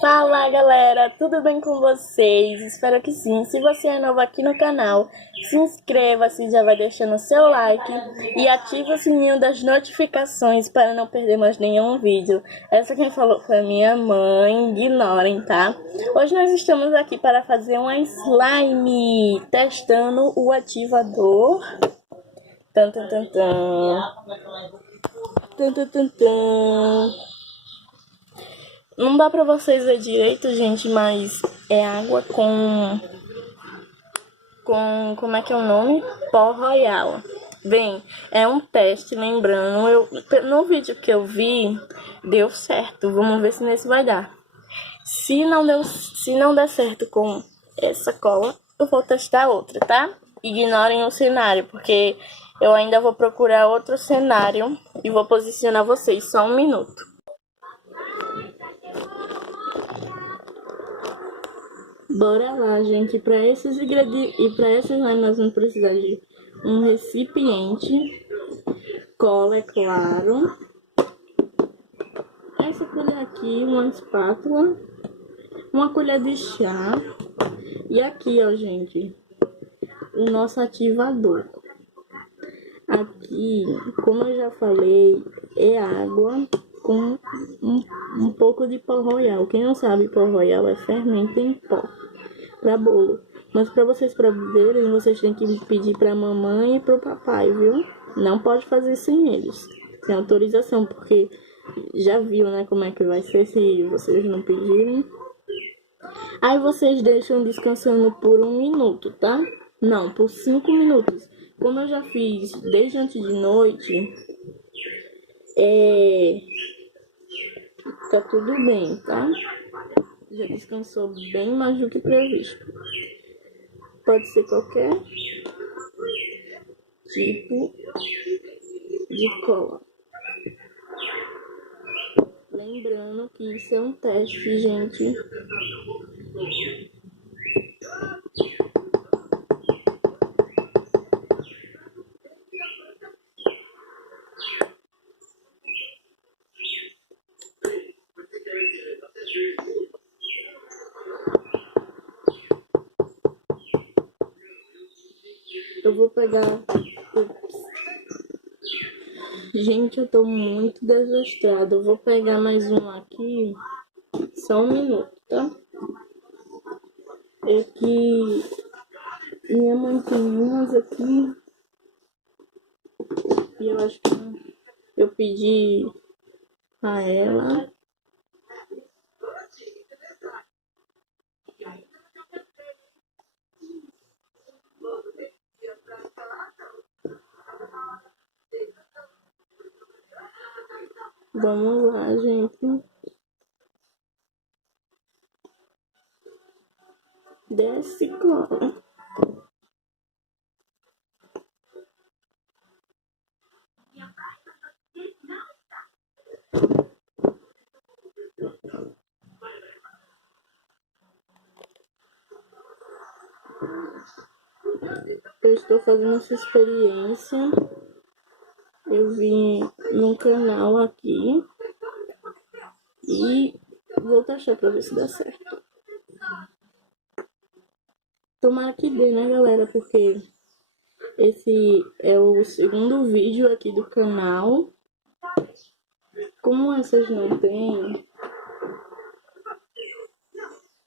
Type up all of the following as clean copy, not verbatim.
Fala galera, tudo bem com vocês? Espero que sim. Se você é novo aqui no canal, se inscreva-se, já vai deixando o seu like e ative o sininho das notificações para não perder mais nenhum vídeo. Essa quem falou foi a minha mãe, ignorem, tá? Hoje nós estamos aqui para fazer uma slime, testando o ativador. Tan, tan, tan, tan. Tan, tan, tan, tan. Não dá pra vocês ver direito, gente, mas é água com como é que é o nome? Pó Royal. Bem, é um teste, lembrando, no vídeo que eu vi, deu certo. Vamos ver se nesse vai dar. Se não der certo com essa cola, eu vou testar outra, tá? Ignorem o cenário, porque eu ainda vou procurar outro cenário e vou posicionar vocês. Só um minuto. Bora lá, gente. Para esses ingredientes e para esses nós vamos precisar de um recipiente, cola, é claro. Essa colher aqui, uma espátula, uma colher de chá. E aqui, ó, gente, o nosso ativador. Aqui, como eu já falei, é água com um pouco de pó royal. Quem não sabe, pó royal é fermento em pó para bolo. Mas para vocês verem, vocês têm que pedir para a mamãe e para o papai, viu? Não pode fazer sem eles. Sem autorização, porque já viu, né, como é que vai ser se vocês não pedirem. Aí vocês deixam descansando por 1 minuto, tá? Não, por 5 minutos. Como eu já fiz desde antes de noite, tá tudo bem, tá? Já descansou bem mais do que previsto. Pode ser qualquer tipo de cola. Lembrando que isso é um teste, gente. Eu vou pegar... Gente, eu tô muito desastrada. Eu vou pegar mais um aqui. Só 1 minuto, tá? É que minha mãe tem umas aqui. E eu acho que eu pedi a ela. Vamos lá, gente. Desce cola. Eu estou fazendo essa experiência. Eu vi num canal aqui. E vou testar pra ver se dá certo. Tomara que dê, né, galera? Porque esse é o segundo vídeo aqui do canal. Como essas não tem,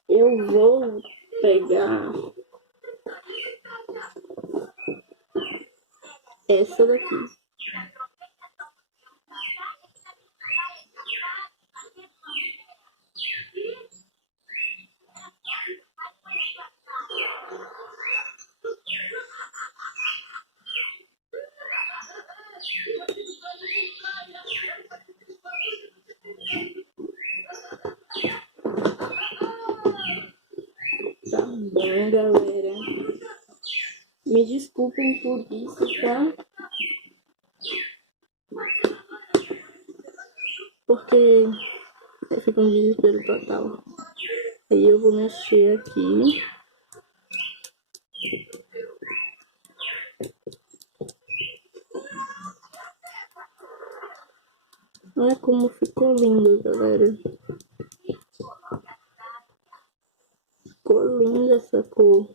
eu vou pegar essa daqui. Tá bom, galera. Me desculpem por isso, tá? Porque eu fico um desespero total. Aí eu vou mexer aqui. Olha como ficou lindo, galera. Ficou linda essa cor.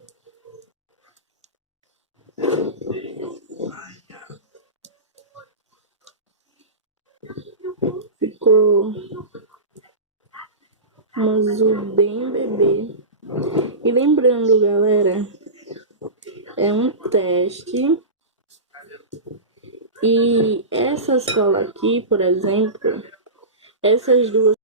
Ficou um azul bem bebê. E lembrando, galera, é um teste. E essas colas aqui, por exemplo, essas duas